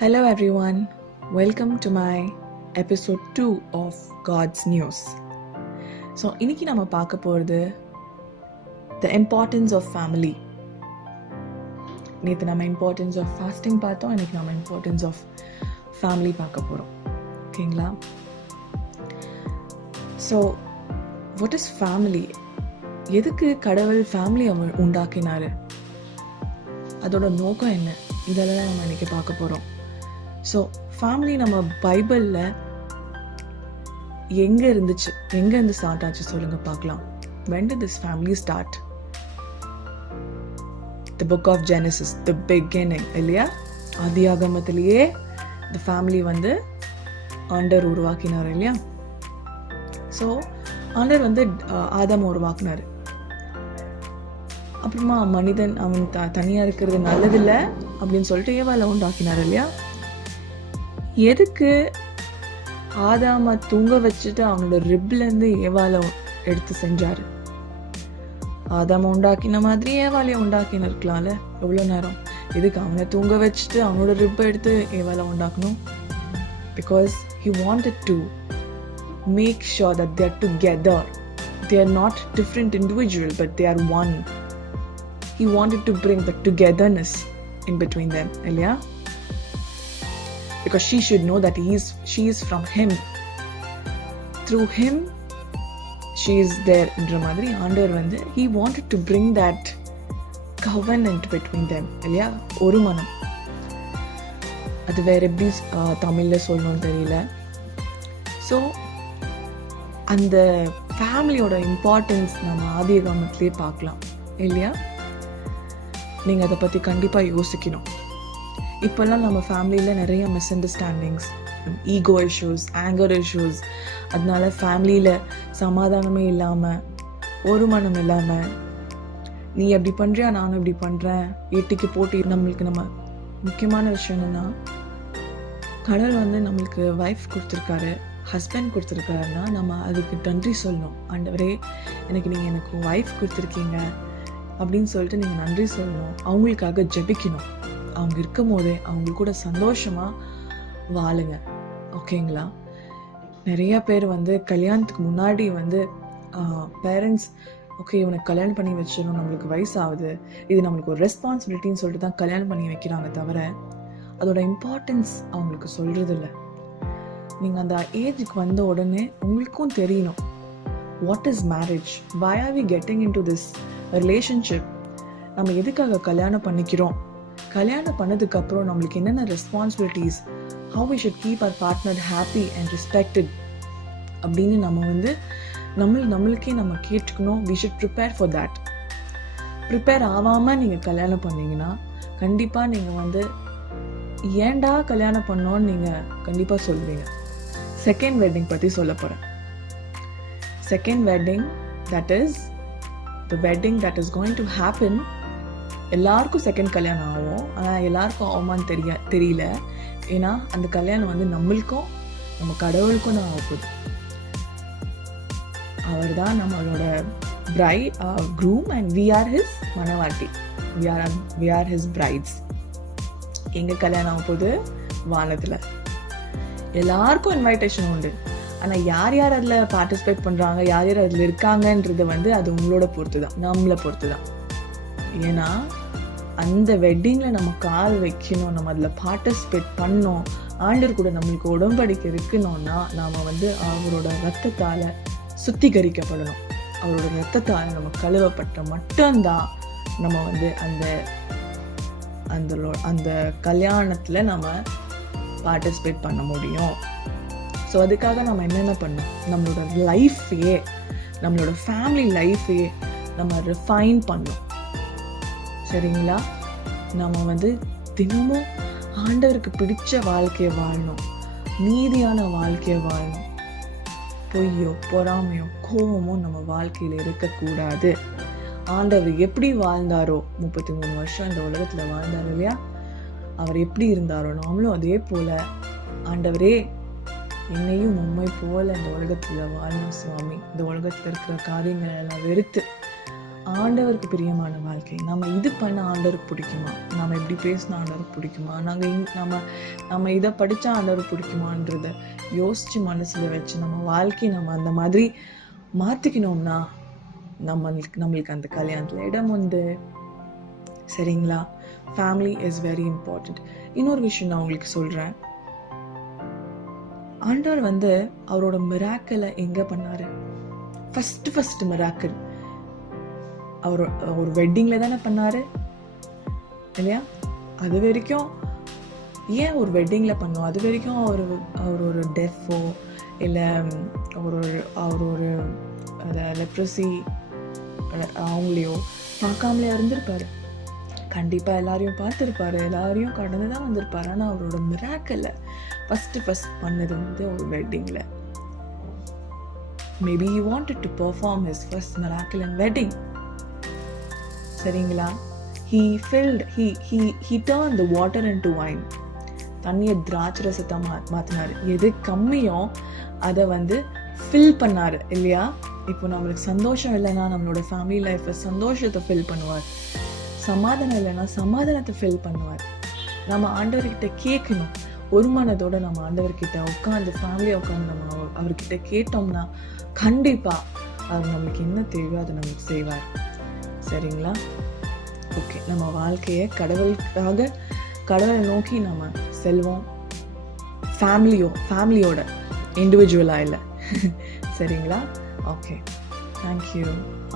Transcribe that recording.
Hello everyone, welcome to my episode 2 of God's News. So இன்னைக்கு நம்ம பார்க்க போகிறது the importance of family. நேற்று நம்ம importance of fasting பார்த்தோம், இன்னைக்கு நம்ம importance of family பார்க்க போகிறோம். ஓகேங்களா? So what is family? எதுக்கு கடவுள் ஃபேமிலி அவர் உண்டாக்கினார், அதோட நோக்கம் என்ன, இதெல்லாம் நம்ம இன்னைக்கு பார்க்க போகிறோம். ஸோ ஃபேமிலி நம்ம பைபிளில் எங்கே இருந்துச்சு, எங்கேருந்து ஸ்டார்ட் ஆச்சு சொல்லுங்கள் பார்க்கலாம். when did this family start? the book of Genesis, the beginning, இல்லையா? ஆதியாகமத்திலேயே the family ஆண்டவர் உருவாக்கினார் இல்லையா? ஸோ ஆண்டவர் ஆதாம் உருவாக்கினார். அப்புறமா மனிதன் அவன் தனியாக இருக்கிறது நல்லதில்லை அப்படின்னு சொல்லிட்டு ஏவாளை உண்டாக்கினார் இல்லையா? எதுக்கு ஆதாம தூங்க வச்சுட்டு அவனோட ரிப்லேருந்து ஏவாளை எடுத்து செஞ்சாரு? ஆதாம உண்டாக்கின மாதிரி ஏவாளையை உண்டாக்கின இருக்கலாம்ல எவ்வளோ நேரம். எதுக்கு அவனை தூங்க வச்சுட்டு அவனோட ரிப்பை எடுத்து ஏவாளை உண்டாக்கணும்? Because he wanted to make sure that they are together. They are not different individual, but they are one. He wanted to bring the togetherness in between them, இல்லையா? Because she should know that she is from him. Through him, she is there. என்ற மாதிரி ஆண்டவர் he wanted to bring that covenant between them, இல்லையா? ஒரு மனம். அது வேற எப்படி தமிழ்ல சொல்லணும்னு தெரியல. ஸோ அந்த ஃபேமிலியோட இம்பார்ட்டன்ஸ் நம்ம ஆதியாகமத்திலே பார்க்கலாம் இல்லையா? நீங்கள் அதை பற்றி கண்டிப்பாக யோசிக்கணும். இப்போல்லாம் நம்ம ஃபேமிலியில் நிறைய misunderstandings, ego issues, anger issues, அதனால ஃபேமிலியில் சமாதானமே இல்லாமல், ஒரு மனம் இல்லாமல், நீ எப்படி பண்ணுறியா நானும் இப்படி பண்ணுறேன், ஏட்டிக்கு போட்டி. நம்ம முக்கியமான விஷயம் என்னென்னா, கடவுள் நம்மளுக்கு ஒய்ஃப் கொடுத்துருக்காரு, ஹஸ்பண்ட் கொடுத்துருக்காருன்னா நம்ம அதுக்கு நன்றி சொல்லணும். ஆண்டவரே எனக்கு ஒய்ஃப் கொடுத்துருக்கீங்க அப்படின்னு சொல்லிட்டு நீங்கள் நன்றி சொல்லணும். அவங்களுக்காக ஜெபிக்கணும். அவங்க இருக்கும் போதே அவங்க கூட சந்தோஷமாக வாழுங்க. ஓகேங்களா? நிறைய பேர் கல்யாணத்துக்கு முன்னாடி பேரண்ட்ஸ் ஓகே இவனுக்கு கல்யாணம் பண்ணி வச்சிடணும், நம்மளுக்கு வயசாகுது, இது நம்மளுக்கு ஒரு ரெஸ்பான்சிபிலிட்டின்னு சொல்லிட்டு தான் கல்யாணம் பண்ணி வைக்கிறாங்க தவிர அதோட இம்பார்ட்டன்ஸ் அவங்களுக்கு சொல்கிறது இல்லை. நீங்கள் அந்த ஏஜுக்கு வந்த உடனே உங்களுக்கும் தெரியணும், what is marriage, why are we getting into this relationship, நம்ம எதுக்காக கல்யாணம் பண்ணிக்கிறோம், கல்யாணம் பண்ணதுக்கு அப்புறம் நம்மளுக்கு என்னென்ன responsibilities, how we should keep our partner happy and respected அப்படின்னு நம்ம நம்மளுக்கே நம்ம கேட்டுக்கணும். we should prepare for that. Prepare ஆகாமல் நீங்கள் கல்யாணம் பண்ணீங்கன்னா கண்டிப்பாக நீங்கள் ஏன்டா கல்யாணம் பண்ணோன்னு நீங்கள் கண்டிப்பாக சொல்லுவீங்க. செகண்ட் வெட்டிங் பற்றி சொல்ல போகிறேன். Second wedding, that is the wedding that is going to happen. எல்லாருக்கும் செகண்ட் கல்யாணம் ஆகும், ஆனால் எல்லாருக்கும் ஆகுமான்னு தெரியல. ஏன்னா அந்த கல்யாணம் நம்மளுக்கும் நம்ம கடவுளுக்கும் தான் ஆகுது. அவர் தான் நம்மளோட groom and we are his மணவாட்டி. we are his brides. எங்க கல்யாணம் ஆக போகுது? வானத்தில். எல்லாருக்கும் இன்வைடேஷன் உண்டு, ஆனால் யார் யார் அதில் பார்ட்டிசிபேட் பண்ணுறாங்க, யார் யார் அதில் இருக்காங்கன்றது அது உங்களோட பொறுத்து தான், நம்மளை பொறுத்து தான். ஏன்னா அந்த வெட்டிங்கில் நம்ம கால் வைக்கணும், நம்ம அதில் பார்ட்டிசிபேட் பண்ணோம், ஆண்டவர் கூட நம்மளுக்கு உடன்படிக்கை இருக்கணும்னா நாம் அவரோட ரத்தத்தால் சுத்திகரிக்கப்படணும். அவரோட ரத்தத்தால் நம்ம கழுவப்பட்ட மட்டும்தான் நம்ம அந்த கல்யாணத்தில் நம்ம பார்ட்டிசிபேட் பண்ண முடியும். ஸோ அதுக்காக நம்ம என்னென்ன பண்ணோம், நம்மளோட லைஃபையே, நம்மளோட ஃபேமிலி லைஃபையே நம்ம ரிஃபைன் பண்ணோம். சரிங்களா? நம்ம தினமும் ஆண்டவருக்கு பிடிச்ச வாழ்க்கையை வாழணும், நீதியான வாழ்க்கையை வாழணும். பொய்யோ பொறாமையோ கோபமோ நம்ம வாழ்க்கையில் இருக்கக்கூடாது. ஆண்டவர் எப்படி வாழ்ந்தாரோ, 33 வருஷம் இந்த உலகத்தில் வாழ்ந்தாரோ இல்லையா, அவர் எப்படி இருந்தாரோ நாமளும் அதே போல் ஆண்டவரே என்னையும் உண்மை போல இந்த உலகத்தில் வாழணும் சுவாமி, இந்த உலகத்தில் இருக்கிற காரியங்கள் எல்லாம் வெறுத்து ஆண்டவருக்கு பிரியமான வாழ்க்கை, நம்ம இது பண்ண ஆண்டவருக்கு பிடிக்குமா, நம்ம இப்படி பேசின ஆண்டவருக்கு பிடிக்குமா, நம்ம இதை படித்தா ஆண்டவருக்கு பிடிக்குமான்றத யோசித்து மனசில் வச்சு நம்ம வாழ்க்கை நம்ம அந்த மாதிரி மாற்றிக்கணும்னா நம்மளுக்கு அந்த கல்யாணத்தில் இடம் உண்டு. சரிங்களா? Family is very important. இன்னொரு விஷயம் நான் உங்களுக்கு சொல்கிறேன். ஆண்டவர் அவரோட மிராக்கிளை எங்கே பண்ணாரு? ஃபர்ஸ்ட் மிராக்கிள் ஒரு வெட்டிங்கில் தானே பண்ணாரு இல்லையா? அது வரைக்கும் ஏன் ஒரு வெட்டிங்கில் பண்ணோம்? அது வரைக்கும் அவர் ஒரு டெஃபோ இல்லை அவர் ஒரு லெப்ரசி அவங்களையோ பார்க்காமலே இருந்திருப்பாரு. கண்டிப்பாக எல்லாரையும் பார்த்துருப்பாரு, எல்லாரையும் கடந்து தான் வந்திருப்பாரு. ஆனால் அவரோட மிராக்கிளை ஃபர்ஸ்ட் பண்ணது ஒரு வெட்டிங்கில். Maybe he wanted to perform his first miracle in wedding. சரிங்களா? he turned the water into wine. தண்ணியை திராட்சை ரசத்தை மாற்றினார். எது கம்மியோ அதை ஃபில் பண்ணார் இல்லையா? இப்போ நம்மளுக்கு சந்தோஷம் இல்லைன்னா நம்மளோட ஃபேமிலி லைஃப்பை சந்தோஷத்தை ஃபில் பண்ணுவார். சமாதானம் இல்லைன்னா சமாதானத்தை ஃபில் பண்ணுவார். நம்ம ஆண்டவர்கிட்ட கேட்கணும். ஒரு மனதோடு நம்ம ஆண்டவர்கிட்ட உட்காந்து ஃபேமிலியை உட்காந்து நம்ம அவர்கிட்ட கேட்டோம்னா கண்டிப்பாக அவர் நம்மளுக்கு என்ன தேவையோ அதை நமக்கு செய்வார். சரிங்களா? ஓகே, நம்ம வாழ்க்கையை கடவுளை நோக்கி நம்ம செல்வோம். ஃபேமிலியோட இண்டிவிஜுவலாக இல்லை. சரிங்களா? Okay, thank you.